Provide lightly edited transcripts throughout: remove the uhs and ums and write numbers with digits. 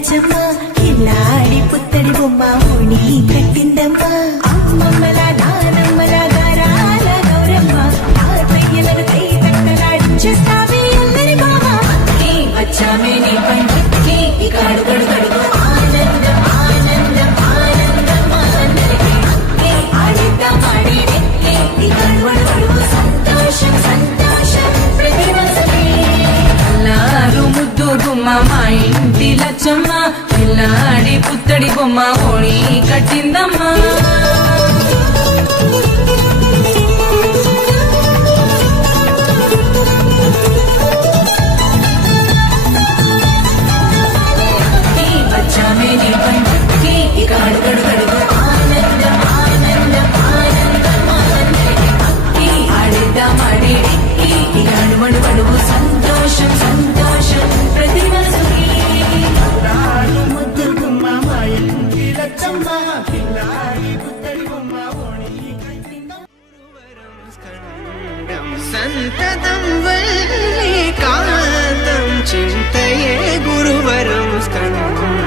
లచ్చమ్మ కిల్లాడి పుత్తడి బొమ్మ ఓణి కట్టిందమ్మ అమ్మమ్మల నానమ్మల గారాల గౌరమ్మ తాతయ్యలను తక్కలాడించేస్తావే అల్లరి బావ వచ్చామే నీ పండుగకి ఇక అడుగడు గడుగు ఆనందం ఆనందం ఆనందం అందరికీ ఆడిద్దాం ఆడిడే ఇక అడుగడు గడుగు సంతోషం సంతోషం ప్రతి మనసుకి అల్లారు ముద్దు గుమ్మ మా ఇంటి లచ్చమ్మ పిల్లాడి పుత్తడి బొమ్మ ఓణి కట్టిందమ్మా వచ్చామే నీ పండుగకి ఇక అడుగడు గడుగు ఆనందం ఆనందం ఆనందం అందరికీ ఆడిద్దాం ఆడిడే ఇక అడుగడు గడుగు సంతోషం సంతోషం ప్రతి మనసుకి ముద్దు గుమ్మ మా ఇంటి లచ్చమ్మ పిల్లాడి పుత్తడి బొమ్మ ఓణి సంతతం వల్లికాంతం చింతయే గురువరం స్కందం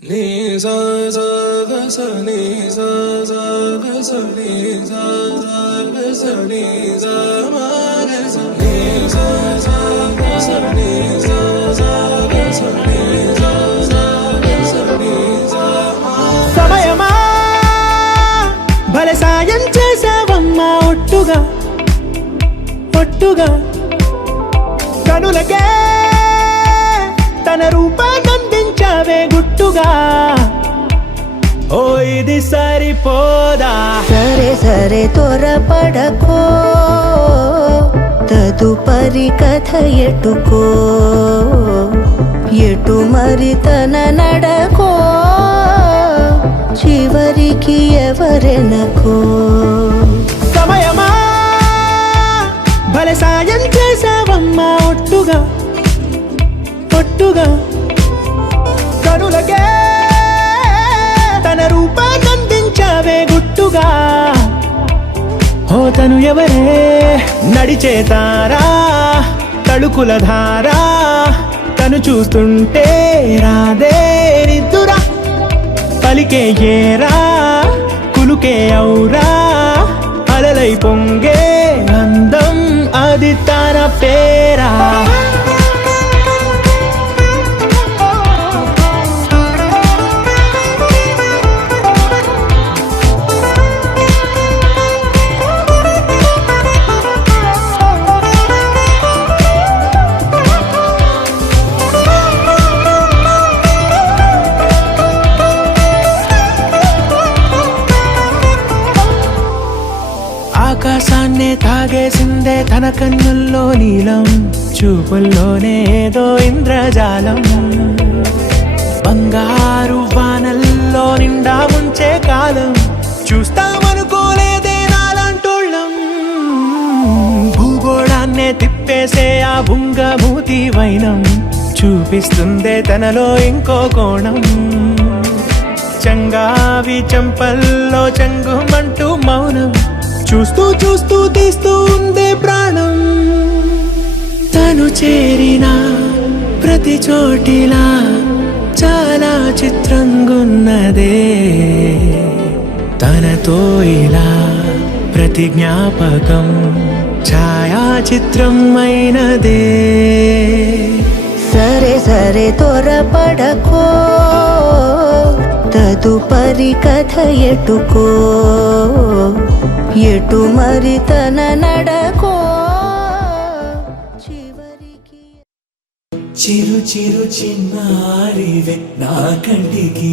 ni sa sa ga sa ni sa sa ga sa ni sa sa ga sa ni sa ma ga sa ni sa sa ga sa ni sa sa ga sa ni sa sa ga sa ni sa ma సమయమా భలే సాయం చేసావమ్మా ఒట్టుగా ఒట్టుగా కనులకే తన రూపాన్నందించావే గుట్టుగా ఓ ఇది సరిపోదా సరే సరే త్వరపడకో తదుపరి కథ ఎటుకో ఎటు మరి తన నడకో చివరికి ఎవరెనకో సమయమా భలే సాయం చేసావమ్మా ఒట్టుగా ఒట్టుగా కనులకే తన రూపాన్నందించావే గుట్టుగా ఓ తను ఎవరే నడిచే తారా తడుకుల ధారా తను చూస్తుంటే రాదే నిద్దురా పలికే ఏరా కులుకే ఔరా అలలై పొంగే అందం అది తన పేరా ఆకాశాన్నే తాగేసిందే తన కన్నుల్లో నీలం చూపుల్లోనే ఏదో ఇంద్రజాలం బంగారు వానల్లో నిండా ఉంచే కాలం చూస్తామనుకోలేదే నాలాంటోళ్ళం భూగోళాన్నే తిప్పేసే ఆ బుంగమూతి వైనం చూపిస్తుందే తనలో ఇంకో కోణం చంగావి చంపల్లో చంగుమంటూ మౌనం చూస్తూ చూస్తూ తీస్తూ ఉందే ప్రాణం తను చేరిన ప్రతి చోటిలా చాలా చిత్రంగున్నదే తనతో ఇలా ప్రతి జ్ఞాపకం ఛాయాచిత్రం అయినదే సరే సరే త్వరపడకో తదుపరి కథ ఎటుకో ఎటు మరి తన నడకో చివరికి చిరు చిరు చిన్నారివే నా కంటికి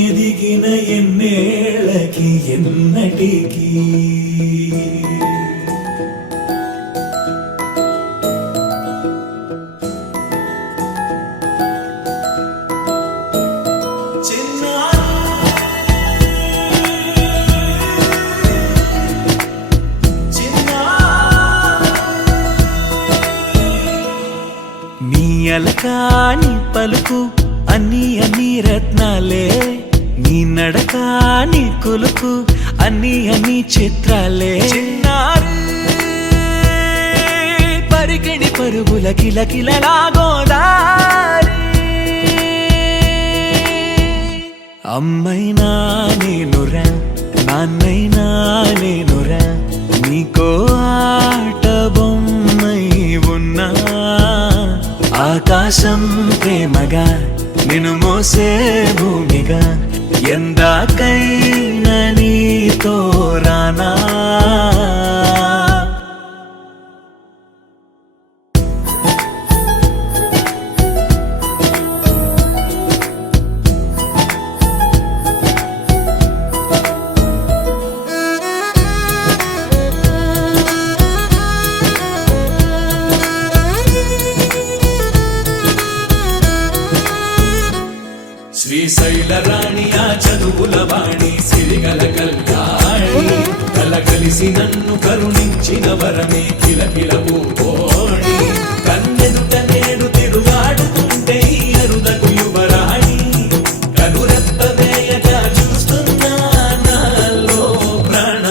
ఎదిగిన ఎన్నేళ్ళకి ఎన్నటికి అలకాని పలుకు అన్ని అన్ని రత్నాలే నీ నడకాని కులుకు అన్ని అన్ని చిత్రాలే చిన్నారి పరికిణి పరుగుల కిలకిలలాగోదారి అమ్మైనా నేనురా నాన్నైనా నేనురా నీకో ఆట బొమ్మై ఉన్నా ఆకాశం ప్రేమగా నిన్ను మోసే భూమిగా ఎందాకైనా నీతో రానా శ్రీశైల రాణి ఆ చదువుల వాణి సిరిగల కళ్యాణి కలగలిసి నన్ను కరుణించిన వరమే కిలకిల పూకోణి కన్నెదుట నేడు తిరుగాడుతుంటే అరుదకు యువరాణి కనురెప్ప వేయగా చూస్తున్నా నాలో ప్రాణ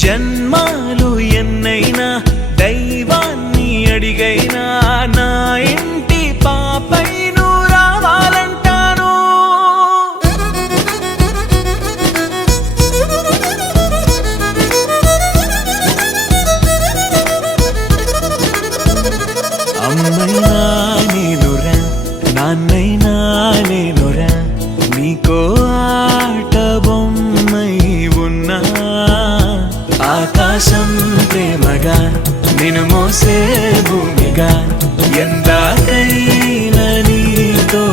జన్మాలు ఎన్నైనా దైవాన్ని అడిగైనా నా ఇంటి పాపై నువ్వు రావాలంటాను అమ్మైనా నేనురా నాన్నైనా నేనురా నీకో ఆట బొమ్మై ఉన్నా ఆకాశం ప్రేమగా నిన్ను మోసే భూమిగా ఎందాకైనా నీతో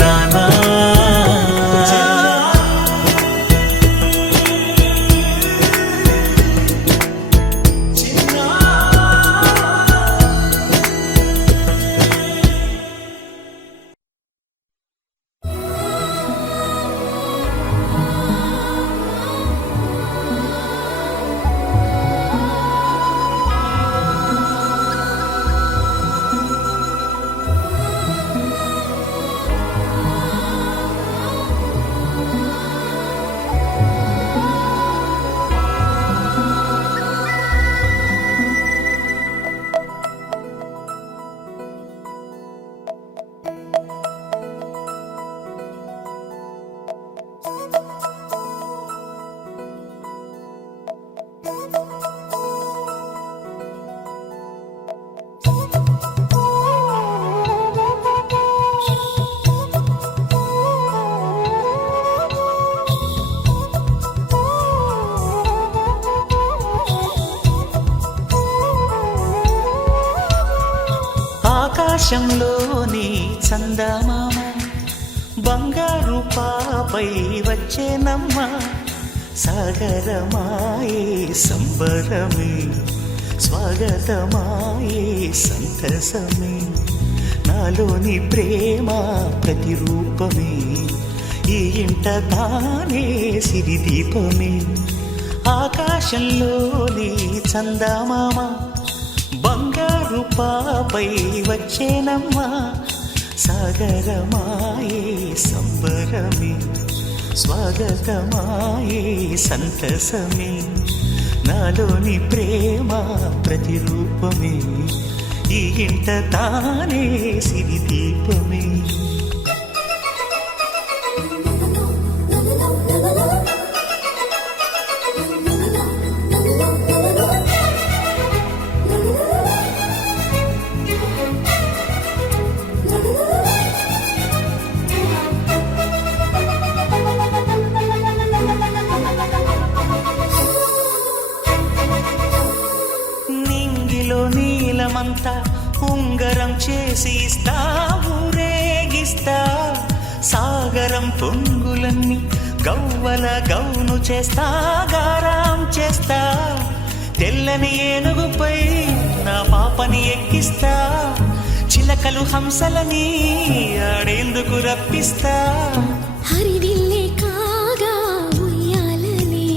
రానా ఆకాశంలోని చందమామ బంగారు పాపై వచ్చేనమ్మ సాగరమాయే సంబరమే స్వాగతమాయే సంతసమే నాలోని ప్రేమ ప్రతిరూపమే ఈ ఇంట తానే సిరిదీపమే ఆకాశంలోని చందమామ బంగారు పాపై వచ్చేనమ్మా సాగరమాయే సంబరమే స్వాగతమాయే సంతసమే నాలోని ప్రేమ ప్రతిరూపమే ఈ ఇంట తానే సిరిదీపమే లోకమంతా ఉంగరం చేసి ఇస్తా ఊరేగిస్తా సాగరం పొంగులన్నీ గవ్వల గౌను చేస్తా గారాం చేస్తా తెల్లని ఏనుగుపై నా పాపని ఎక్కిస్తా చిలకలు హంసలని ఆడేందుకు రప్పిస్తా హరివిల్లే కాగా ఉయ్యాలలే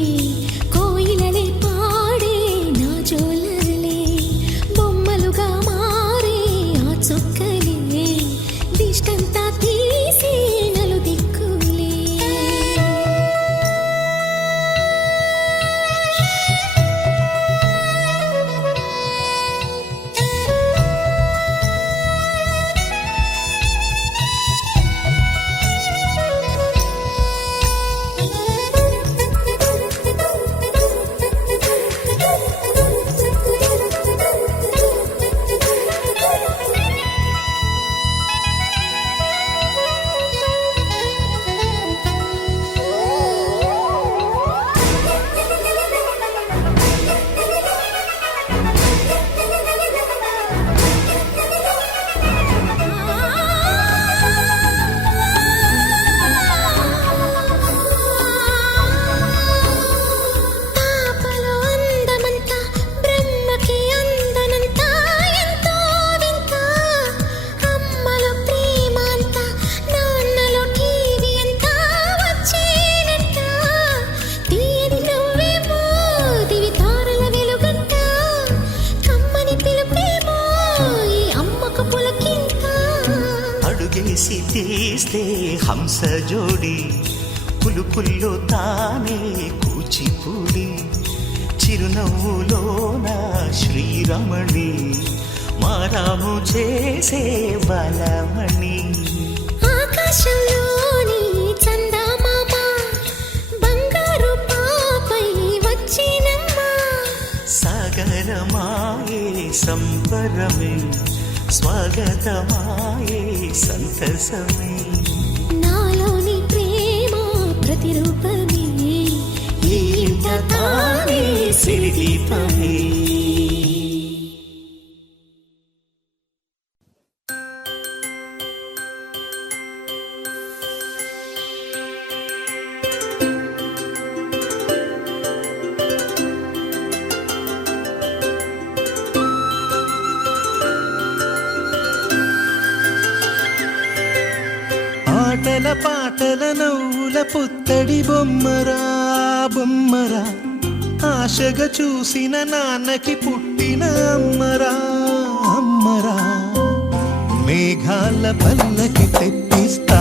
కోయిలలే పాడే నా జోలలే బొమ్మలుగా మారే ఆ చొక్కలే దిష్టంతా తీసి నలు దిక్కులే అడుగేసి తీస్తే హంస జోడి పులుపుల్లో తానే కూచిపూడి చిరునవ్వులోన శ్రీరమణి మారాము చేసే బలమణి ఆకాశంలోని చందమామ బంగారు పాపై వచ్చినమ్మా సాగరమాయే సంబరమే స్వాగతమాయే సంతసమే నాలోని ప్రేమ ప్రతిరూపమే ఈ ఇంట తానే సిరిదీపమే ఆటల పాటల నవ్వుల పుత్తడి బొమ్మరా బొమ్మరా ఆశగా చూసిన నాన్నకి పుట్టిన అమ్మరా అమ్మరా మేఘాల పల్లకి తెప్పిస్తా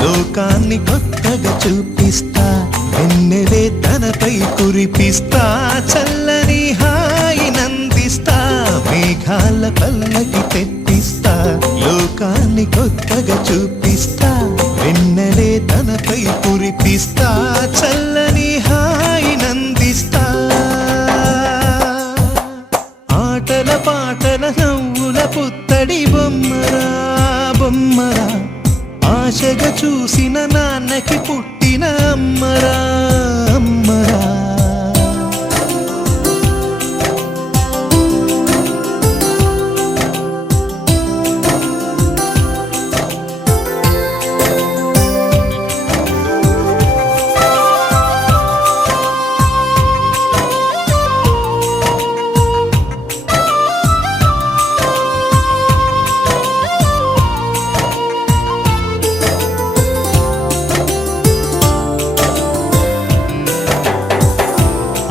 లోకాన్ని కొత్తగా చూపిస్తా వెన్నెలే తనపై కురిపిస్తా చల్లని హాయి నందిస్తా మేఘాల పల్లకి తెప్పిస్తా లోకాన్ని కొత్తగా చూపిస్తా వెన్నెలే తనపై కురిపిస్తా చల్లని హాయి నందిస్తా ఆటల పాటల నవ్వుల పుత్తడి బొమ్మరా బొమ్మరా ఆశగా చూసిన నాన్నకి పుట్టిన అమ్మరా అమ్మరా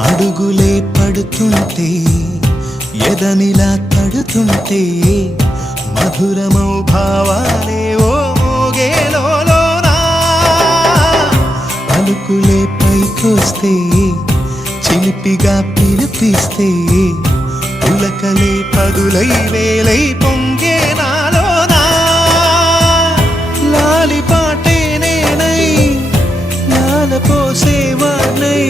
అడుగులే పడుతుంటే ఎదనిలా తడుతుంటే మధురమౌ భావాలే ఓ మోగేలోనా పలుకులే పైకొస్తే చిలిపిగా పిలిపిస్తే పులకలే పదులై వేలై పొంగే నాలోనా లాలిపాటే నేనై లాల పోసేవాణ్ణై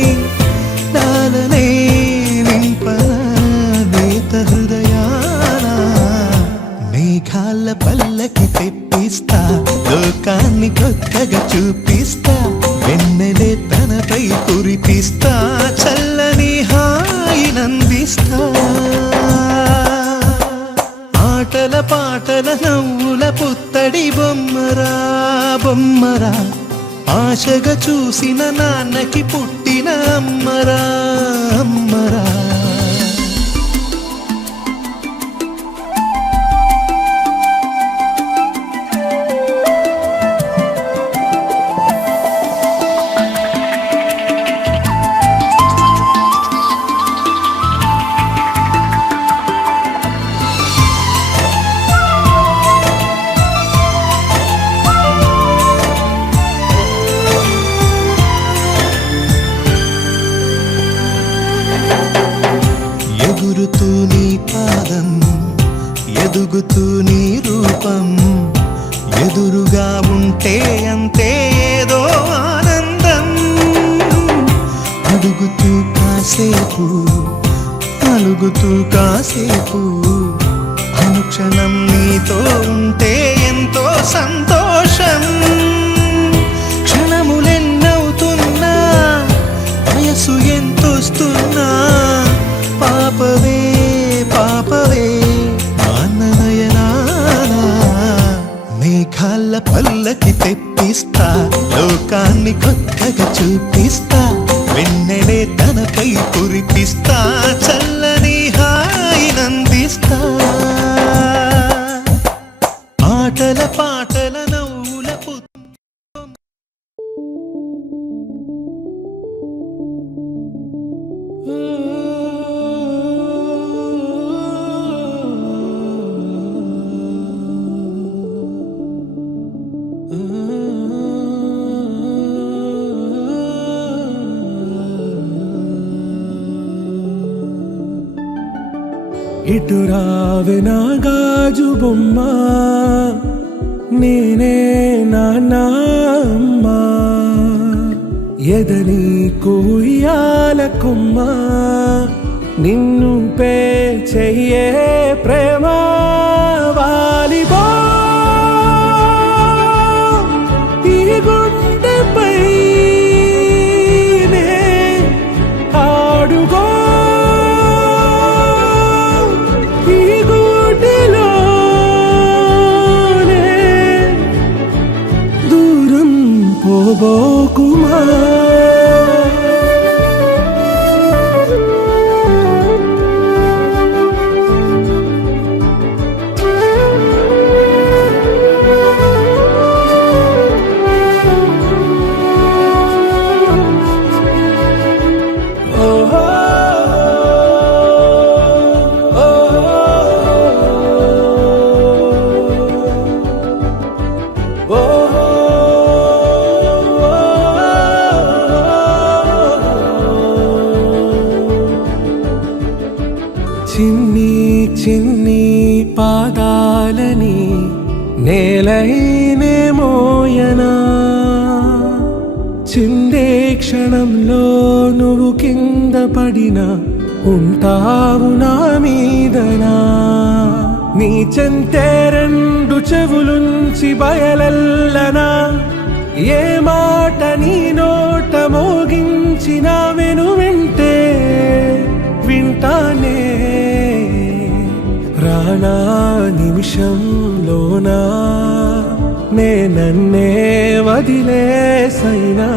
లాలనే నింపనేత హృదయాన మేఘాల పల్లకి తెప్పిస్తా లోకాన్ని కొత్తగా చూపిస్తా వెన్నెలే తనపై కురిపిస్తా చల్లని హాయి నందిస్తా పాటల నవ్వుల పుత్తడి బొమ్మరా బొమ్మరా ఆశగా చూసిన నాన్నకి పుట్టిన అమ్మరా అమ్మరా ఎగురుతూ నీ పాదం ఎదుగుతూ నీ రూపం ఎదురుగా ఉంటే అంతే ఏదో ఆనందం అడుగుతూ కాసేపు అలుగుతూ కాసేపు అనుక్షణం నీతో ఉంటే ఎంతో సంతోషం క్షణములెన్నవుతున్నా వయసు ఎంతొస్తున్నా పాపవే పాపవే మాననయనానా మేఘాల పల్లకి తెప్పిస్తా లోకాన్ని కొత్తగా చూపిస్తా వెన్నెలే తనపై కురిపిస్తా చల్లని హాయినందిస్తా ఆటల పాటల నవ్వుల ఇటు రావే నా గాజు బొమ్మ నేనే నాన్నమ్మ ఎదని కుయ్యాల కొమ్మ నిన్ను పే చెయ్యే ప్రేమ వాలిబో ఈ గుండెపై ఆడుగో పోబోకుమా చిన్ని చిన్ని పాదాలని నేలైనే మోయనా చిందే క్షణంలో నువ్వు కింద పడినా ఉంటావు నా మీదనా నీ చెంతే రెండు చెవులుంచి బయలెల్లనా ఏ మాట నీ నోట మోగించిన వెను వింటే వింటానే రానా నిమిషంలోనా నే నన్నే వదిలేసైనా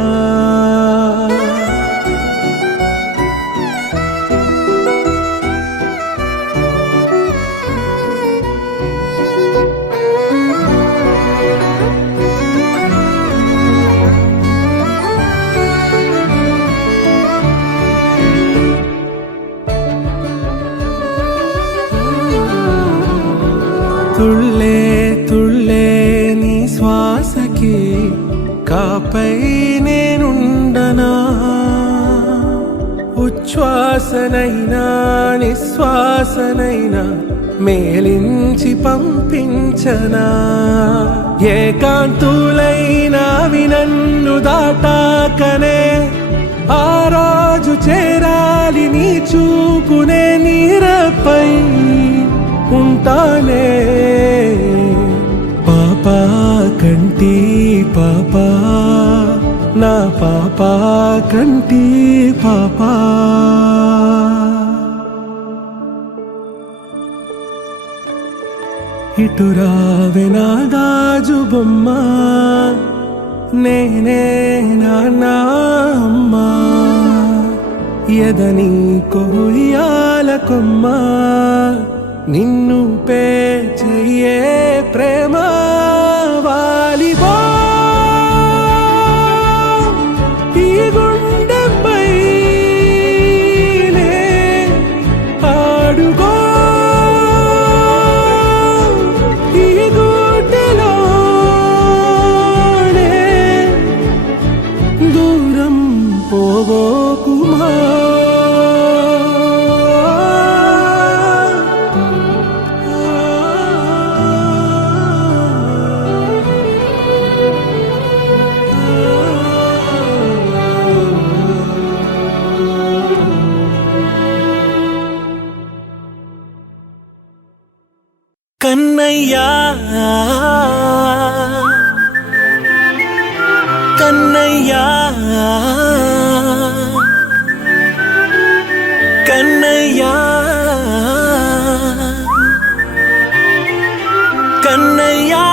తుళ్ళే తుళ్ళే నీ శ్వాసకి కాపై నేనుండనా ఉచ్ఛ్వాసనైనా నిశ్వాసనైనా మేలించి పంపించనా ఏకాంతులైనా వినన్ను దాటాకనే ఆ రోజు చేరాలి నీ చూపునే నీరపై ఉంటానే పాపా కంటి పాపా నా పాపా కంటి పాపా ఇటు రావే నా గాజు బొమ్మ నేనే నాన్న అమ్మ ఎదని కొయ్యాల కొమ్మ నిన్ను పే చెయ్యే ప్రేమ వాలిబో ఈ గుండెపై ఆడుగో ఈ గుడ్డెలోనే దూరం పోవోకుమా కన్నయ్యా కన్నయ్యా కన్నయ్యా కన్నయ్యా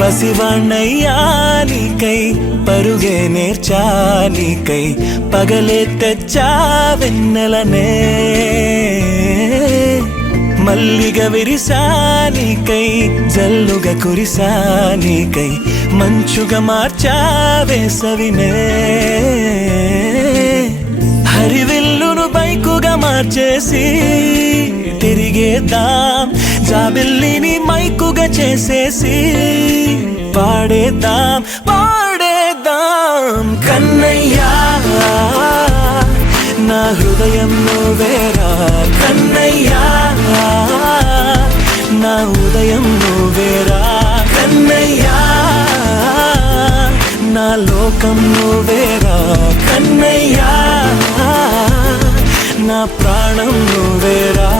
పసివాణ్ణయ్యా నీకై పరుగే నేర్చా నీకై పగలే తెచ్చా వెన్నెలనే మల్లిగ విరిసా నీకై జల్లుగా కురిసా నీకై మంచుగా మార్చా వేసవినే హరివిల్లును బైకుగా మార్చేసి తిరిగేద్దాం జాబిల్లిని మైకుగా చేసేసి పాడేద్దాం పాడేద్దాం కన్నయ్యా నా హృదయం నువ్వేరా కన్నయ్యా నా ఉదయం నువ్వేరా కన్నయ్యా నా లోకం నువ్వేరా కన్నయ్యా నా ప్రాణం నువ్వేరా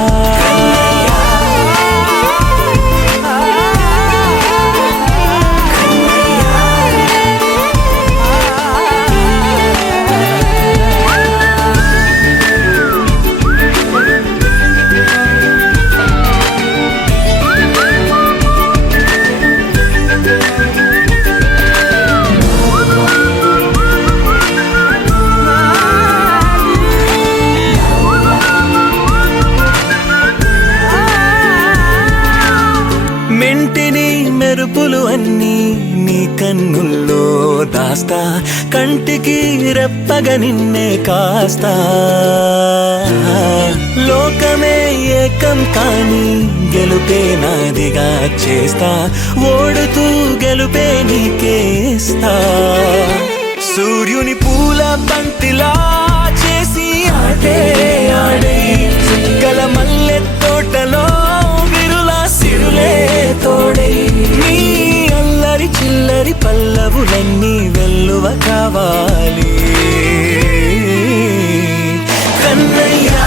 మెంటిని మెరుపులు అన్నీ నీ కన్నుల్లో దాస్తా కంటికి రెప్పగా నిన్నే కాస్తా లోకమే ఏకం కాని గెలుపే నాదిగా చేస్తా ఓడుతూ గెలుపే నీకేస్తా సూర్యుని పూల బంతిలా చేసి ఆడే ఆడే చుక్కల మల్లె తోటలో సిరులే తోడై నీ అల్లరి చిల్లరి పల్లవులన్నీ వెల్లువ కావాలి కన్నయ్యా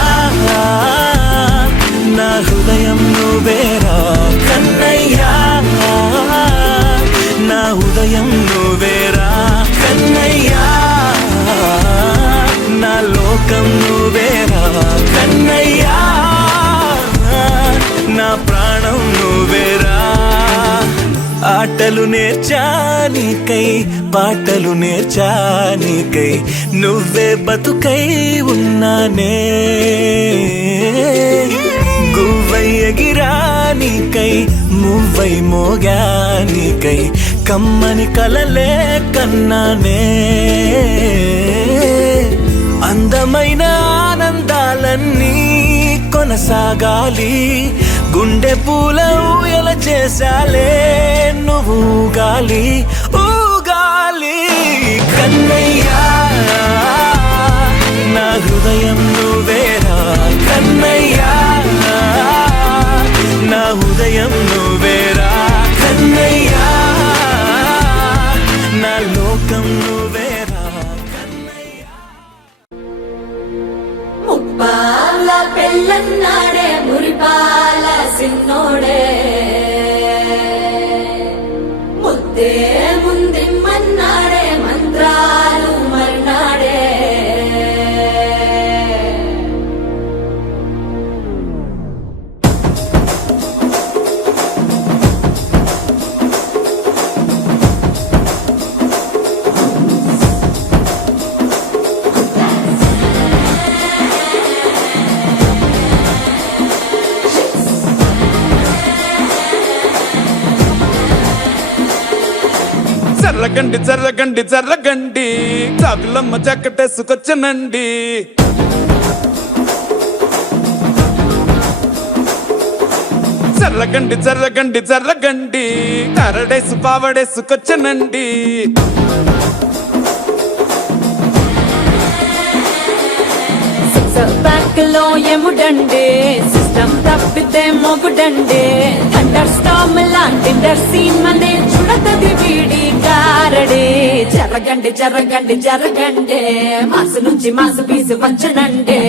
నా హృదయం నువ్వేరా కన్నయ్యా నా ఉదయం నువ్వేరా కన్నయ్యా నా లోకం నువ్వేరా కన్నయ్యా నా ప్రాణం నువ్వేరా ఆటలు నేర్చానికై పాటలు నేర్చానికై నువ్వే బతుకై ఉన్నానే గువ్వై ఎగిరానికై మువ్వై మోగానికై కమ్మని కలలే కన్నానే అందమైన ఆనందాలన్నీ కొనసాగాలి గుండె పూల ఊయల చేసాలే నువ్వు ఊగాలి ఊగాలి కన్నయ్యా నా హృదయం నువ్వేరా కన్నయ్యా నా ఉదయం నువ్వేరా కన్నయ్యా నా లోకం నువ్వేరా కన్నయ్యా ముప్పాల పెళ్ళన్నాడే మురిపాల సిన్నోడే జర్రగండి జర్రగండి జర్రగండి చాకులమ్మ చక్కటేసుకొచ్చనండి జర్రగండి జర్రగండి జర్రగండి కరడేసు పావడేసుకొచ్చనండి బ్యాక్ లో ఎముడండే సిస్టమ్ తప్పితే మొగుడండే థండర్ స్టామ్ లాంటి సీమనే చుడతది వీడి గారడే జరగండి జరగండి జరగండే మాసు నుంచి మాసు పీసు పంచనండే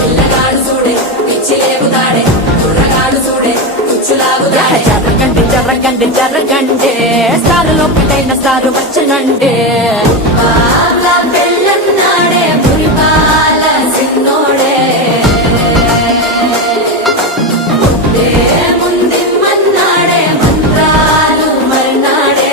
పిల్లగాడు చూడే పిచ్చి లేగుతాడే కుర్రగాడు చూడే కుచ్చులాగుతాడే జరగండి జరగండి జరగండే స్టారులో ఒకటైన స్టారు వచ్చనండే పాల పెళ్ళన్నాడే మురిపాల సిన్నోడే ముందే ముందిమ్మన్నాడే మంత్రాలు మర్నాడే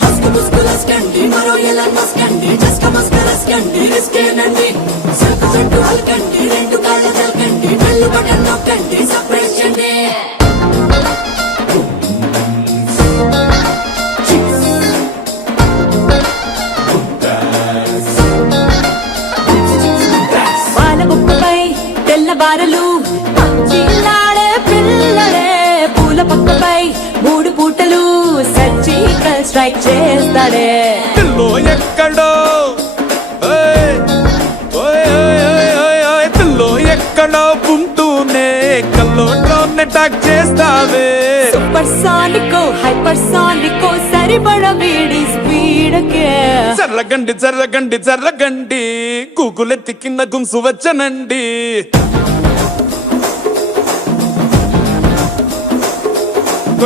హస్కు ముస్కు లస్కండి మరో ఎలా మస్కండి జస్క మస్క రస్కండి రిస్కేనండి సరుకు చుట్టూ అల్కండి రెండు కాళ్ళ తలకండి బెల్లు బటన్ నొక్కండి సర్ప్రైజ్ చేయండి పాల బుక్కపై తెల్లవారలు పచ్చిలాడే పిల్లడే పూల పక్కపై మూడు పూటలు సర్జికల్ స్ట్రైక్ చేస్తాడే పిల్లో ఎక్కడో ఓయ్, ఓయ్, ఓయ్, ఓయ్, ఓయ్, ఓయ్, పిల్లో ఎక్కడో ఉంటూనే కల్లోట్లోనే టాక్ చేస్తావే సూపర్ సానికో హైపర్ సానికో సరిపడ వీడి స్పీడ్కే జర్రగండి జర్రగండి జర్రగండి గూగులెత్తి కింద గుంసు వచ్చనండి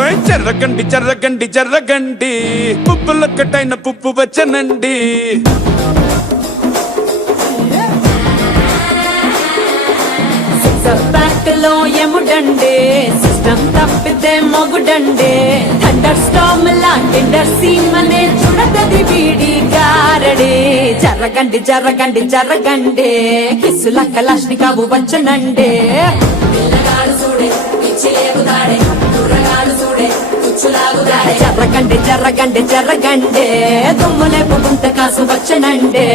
ఓయ్ జర్రగండి జర్రగండి జర్రగండి పుప్పులొక్కటైన పుప్పు వచ్చనండి బ్యాక్ లో ఎముడండే సిస్టమ్ తప్పితే మొగుడండే థండర్ స్టామ్ లాంటి సీమనే చుడతది వీడి గారడే జరగండి జరగండి జరగండే కిస్సుల కలాష్ని కావు వచ్చనండే పిల్లగాడు చూడే పిచ్చి లేగుతాడే కుర్రగాడు చూడే కుచ్చులాగుతాడే జరగండి జరగండి జరగండే దుమ్ములేపు గుంత కాసు వచ్చనండే